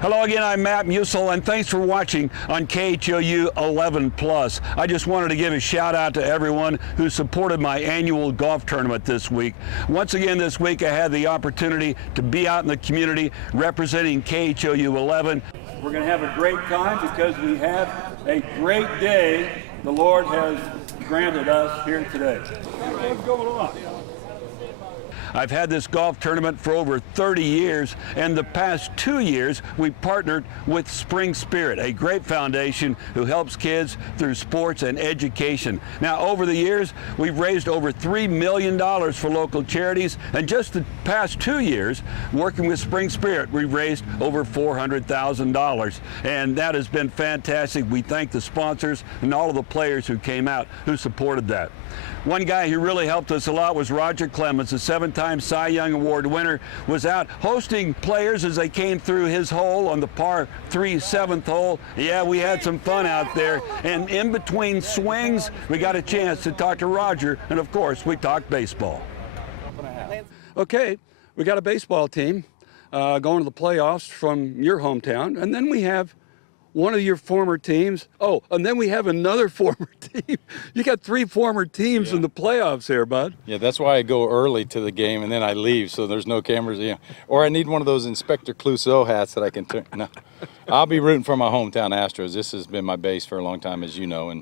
Hello again, I'm Matt Musil, and thanks for watching on KHOU 11+. I just wanted to give a shout out to everyone who supported my annual golf tournament this week. Once again this week I had the opportunity to be out in the community representing KHOU 11. We're going to have a great time because we have a great day the Lord has granted us here today. What's going on? I've had this golf tournament for over 30 years, and the past 2 years we partnered with Spring Spirit, a great foundation who helps kids through sports and education. Now, over the years, we've raised over $3 million for local charities, and just the past 2 years, working with Spring Spirit, we've raised over $400,000, and that has been fantastic. We thank the sponsors and all of the players who came out who supported that. One guy who really helped us a lot was Roger Clemens, a 7-time Cy Young Award winner, was out hosting players as they came through his hole on the par 3 7th hole. Yeah, we had some fun out there, and in between swings, we got a chance to talk to Roger, and of course, we talked baseball. Okay, we got a baseball team going to the playoffs from your hometown, and then we have one of your former teams. Oh, and then we have another former team. You got 3 former teams in the playoffs here, bud. Yeah, that's why I go early to the game and then I leave, so there's no cameras. Yeah, or I need one of those Inspector Clouseau hats that I can turn. No, I'll be rooting for my hometown Astros. This has been my base for a long time, as you know,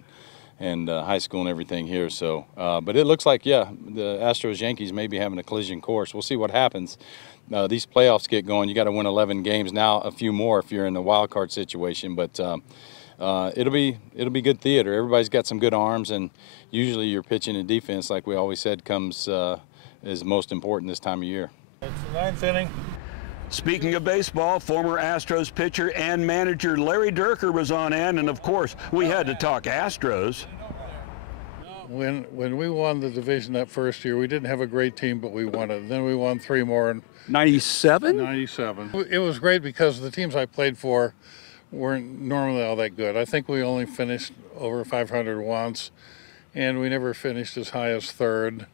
and high school and everything here. So, but it looks like, yeah, the Astros-Yankees may be having a collision course. We'll see what happens. These playoffs get going. You got to win 11 games now, a few more if you're in the wild card situation. But it'll be good theater. Everybody's got some good arms, and usually your pitching and defense, like we always said, comes is most important this time of year. It's the 9th inning. Speaking of baseball, former Astros pitcher and manager Larry Durker was on hand, and of course we had to talk Astros. When we won the division that first year, we didn't have a great team, but we won it. Then we won 3 more. In 97? 97. It was great because the teams I played for weren't normally all that good. I think we only finished over 500 once, and we never finished as high as 3rd.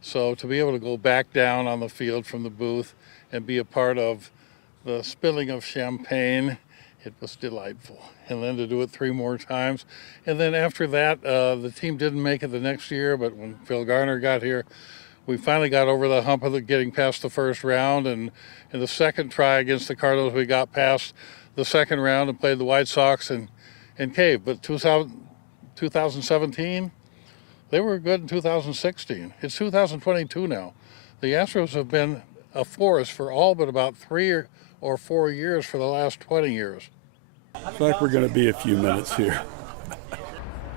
So to be able to go back down on the field from the booth and be a part of the spilling of champagne, it was delightful. And then to do it 3 more times. And then after that, the team didn't make it the next year, but when Phil Garner got here, we finally got over the hump of getting past the first round. And in the second try against the Cardinals, we got past the second round and played the White Sox and caved. But 2017, they were good in 2016. It's 2022 now. The Astros have been a force for all but about 3 or 4 years for the last 20 years. Looks like we're going to be a few minutes here.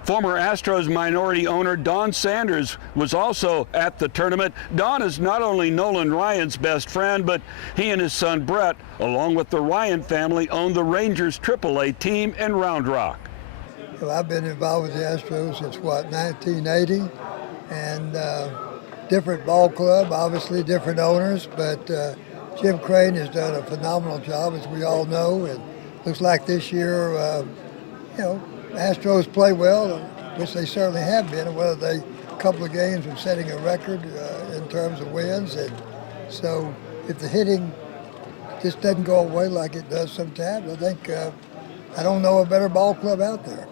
Former Astros minority owner Don Sanders was also at the tournament. Don is not only Nolan Ryan's best friend, but he and his son Brett, along with the Ryan family, own the Rangers AAA team in Round Rock. Well, I've been involved with the Astros since, 1980, and different ball club, obviously different owners, but Jim Crane has done a phenomenal job, as we all know, and looks like this year, Astros play well, which they certainly have been, and whether they a couple of games of setting a record in terms of wins. And so if the hitting just doesn't go away like it does sometimes, I think I don't know a better ball club out there.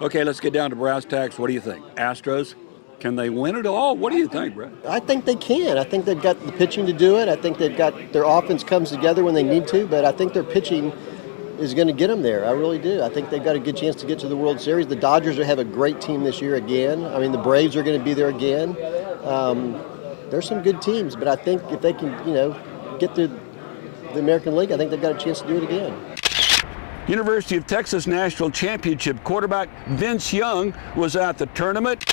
Okay, let's get down to brass tacks. What do you think? Astros, can they win it all? What do you think, Brett? I think they can. I think they've got the pitching to do it. I think they've got their offense comes together when they need to, but I think their pitching is going to get them there. I really do. I think they've got a good chance to get to the World Series. The Dodgers have a great team this year again. I mean, the Braves are going to be there again. There's some good teams, but I think if they can, get through the American League, I think they've got a chance to do it again. University of Texas National Championship quarterback Vince Young was at the tournament.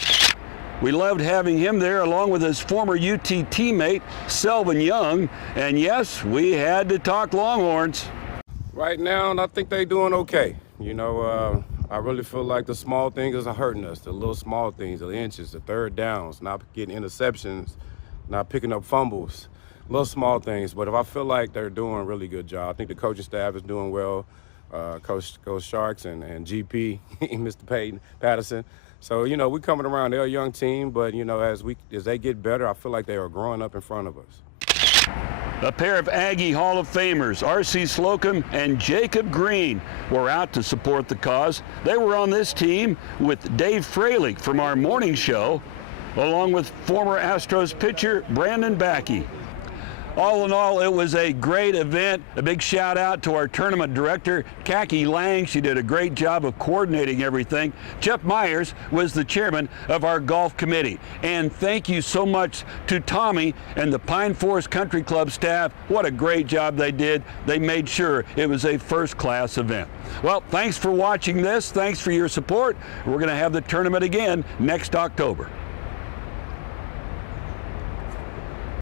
We loved having him there along with his former UT teammate, Selvin Young. And yes, we had to talk Longhorns. Right now, I think they're doing okay. I really feel like the small things are hurting us, the little small things, the inches, the third downs, not getting interceptions, not picking up fumbles, little small things. But if I feel like they're doing a really good job, I think the coaching staff is doing well, Coach Sharks and GP, Mr. Peyton Patterson. So, we're coming around. They're a young team, but, as they get better, I feel like they are growing up in front of us. A pair of Aggie Hall of Famers, R.C. Slocum and Jacob Green, were out to support the cause. They were on this team with Dave Fralick from our morning show, along with former Astros pitcher Brandon Backey. All in all, it was a great event. A big shout out to our tournament director, Kaki Lang. She did a great job of coordinating everything. Jeff Myers was the chairman of our golf committee. And thank you so much to Tommy and the Pine Forest Country Club staff. What a great job they did. They made sure it was a first-class event. Well, thanks for watching this. Thanks for your support. We're going to have the tournament again next October.